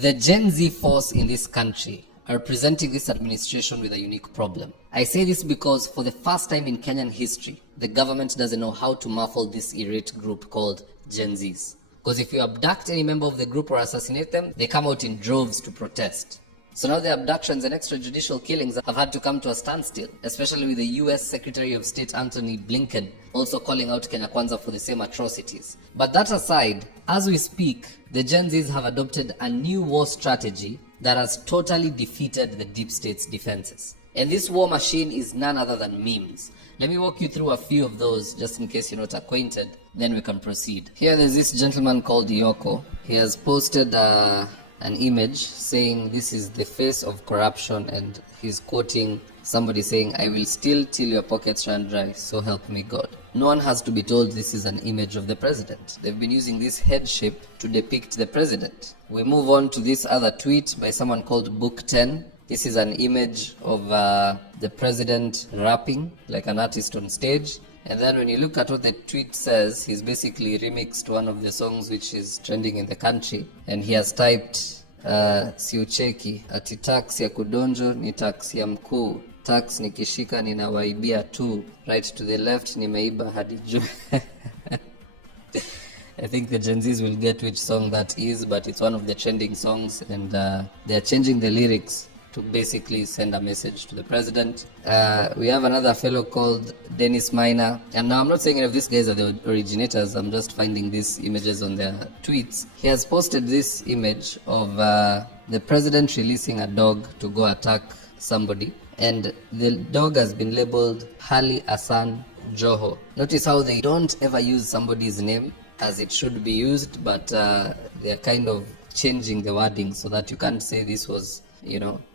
The Gen Z force in this country are presenting this administration with a unique problem. I say this because for the first time in Kenyan history, the government doesn't know how to muffle this irate group called Gen Zs. Because if you abduct any member of the group or assassinate them, they come out in droves to protest. So now the abductions and extrajudicial killings have had to come to a standstill, especially with the US Secretary of State Antony Blinken also calling out Kenya Kwanza for the same atrocities. But that aside, as we speak, the Gen Zs have adopted a new war strategy that has totally defeated the deep state's defenses. And this war machine is none other than memes. Let me walk you through a few of those just in case you're not acquainted, then we can proceed. Here there's this gentleman called Yoko. He has posted an image saying this is the face of corruption, and he's quoting somebody saying, "I will steal till your pockets run dry, so help me God." No one has to be told this is an image of the president. They've been using this head shape to depict the president. We move on to this other tweet by someone called Book 10. This is an image of the president rapping like an artist on stage. And then when you look at what the tweet says, he's basically remixed one of the songs which is trending in the country. And he has typed, siucheki, ati tax ya kudonjo ni tax ya mkuu. Tax nikishika ninawaibia tu. Right to the left nimeiba hadi juu. I think the Gen Zs will get which song that is, but it's one of the trending songs, and they're changing the lyrics to basically send a message to the president. We have another fellow called Dennis Minor. And now I'm not saying any of these guys are the originators. I'm just finding these images on their tweets. He has posted this image of the president releasing a dog to go attack somebody. And the dog has been labeled Hali Hassan Joho. Notice how they don't ever use somebody's name as it should be used, but they're kind of changing the wording so that you can't say this was,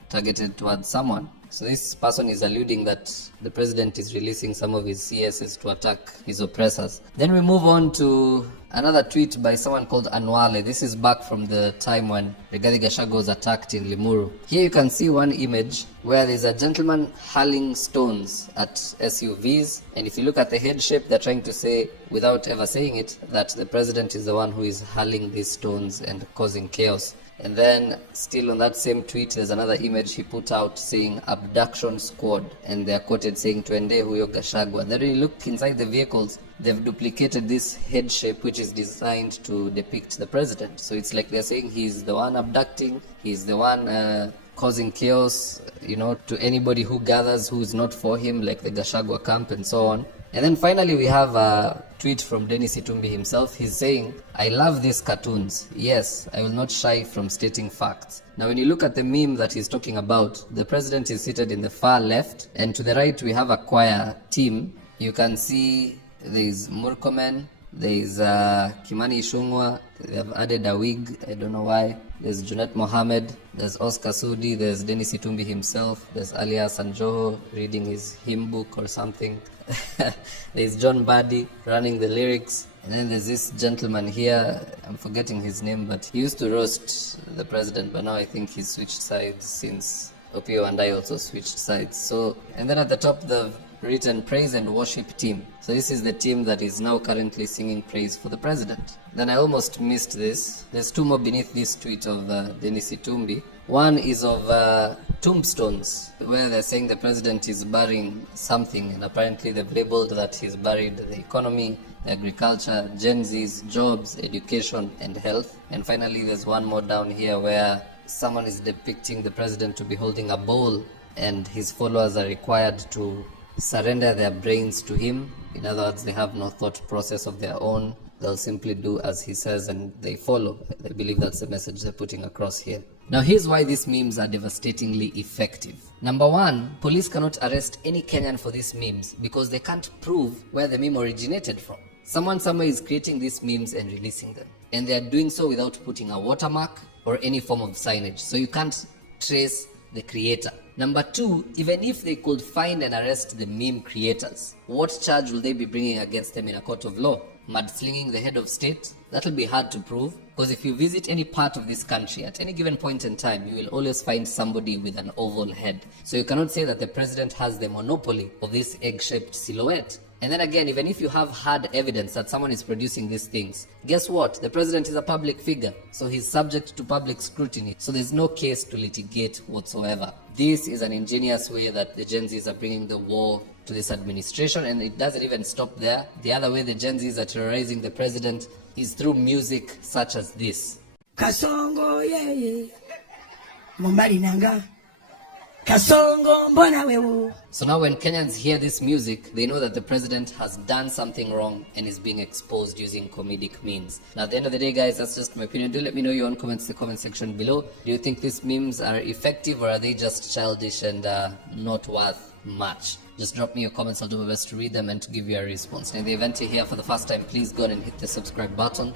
targeted towards someone. So this person is alluding that the president is releasing some of his CSs to attack his oppressors. Then we move on to another tweet by someone called Anwale. This is back from the time when Rigathi Gachagua was attacked in Limuru. Here you can see one image where there's a gentleman hurling stones at SUVs. And if you look at the head shape, they're trying to say, without ever saying it, that the president is the one who is hurling these stones and causing chaos. And then still on that same tweet, there's another image he put out saying abduction squad, and they're quoted saying twende huyo Gachagua. Then when you look inside the vehicles, they've duplicated this head shape which is designed to depict the president. So it's like they're saying he's the one abducting, he's the one causing chaos, to anybody who gathers who is not for him, like the Gachagua camp and so on. And then finally we have a tweet from Dennis Itumbi himself. He's saying, "I love these cartoons. Yes, I will not shy from stating facts." Now when you look at the meme that he's talking about, the president is seated in the far left, and to the right we have a choir team. You can see there's Murkomen, there's Kimani Ichung'wah, they have added a wig, I don't know why. There's Junet Mohammed, there's Oscar Sudi, there's Dennis Itumbi himself, there's Ali Hassan Joho reading his hymn book or something. There's John Buddy running the lyrics. And then there's this gentleman here, I'm forgetting his name, but he used to roast the president, but now I think he's switched sides since Opio and I also switched sides. So, and then at the top, the written praise and worship team. So this is the team that is now currently singing praise for the president. Then I almost missed this. There's two more beneath this tweet of Dennis Itumbi. One is of tombstones, where they're saying the president is burying something, and apparently they've labeled that he's buried the economy, agriculture, Gen Z's, jobs, education, and health. And finally, there's one more down here where someone is depicting the president to be holding a bowl, and his followers are required to surrender their brains to him. In other words, they have no thought process of their own. They'll simply do as he says and they follow. I believe that's the message they're putting across here. Now here's why these memes are devastatingly effective. Number one, police cannot arrest any Kenyan for these memes because they can't prove where the meme originated from. Someone somewhere is creating these memes and releasing them. And they are doing so without putting a watermark or any form of signage. So you can't trace the creator. Number two, even if they could find and arrest the meme creators, what charge will they be bringing against them in a court of law? Mudslinging the head of state? That'll be hard to prove, because if you visit any part of this country at any given point in time, you will always find somebody with an oval head. So you cannot say that the president has the monopoly of this egg-shaped silhouette. And then again, even if you have hard evidence that someone is producing these things, guess what? The president is a public figure, so he's subject to public scrutiny. So there's no case to litigate whatsoever. This is an ingenious way that the Gen Zs are bringing the war to this administration, and it doesn't even stop there. The other way the Gen Zs are terrorizing the president is through music such as this. Kasongo yeye Mumbali nanga Kasongo mbona wewe. So now when Kenyans hear this music, they know that the president has done something wrong and is being exposed using comedic means. Now at the end of the day, guys, that's just my opinion. Do let me know your own comments in the comment section below. Do you think these memes are effective, or are they just childish and not worth much? Just drop me your comments. I'll do my best to read them and to give you a response. And in the event you're here for the first time, please go and hit the subscribe button.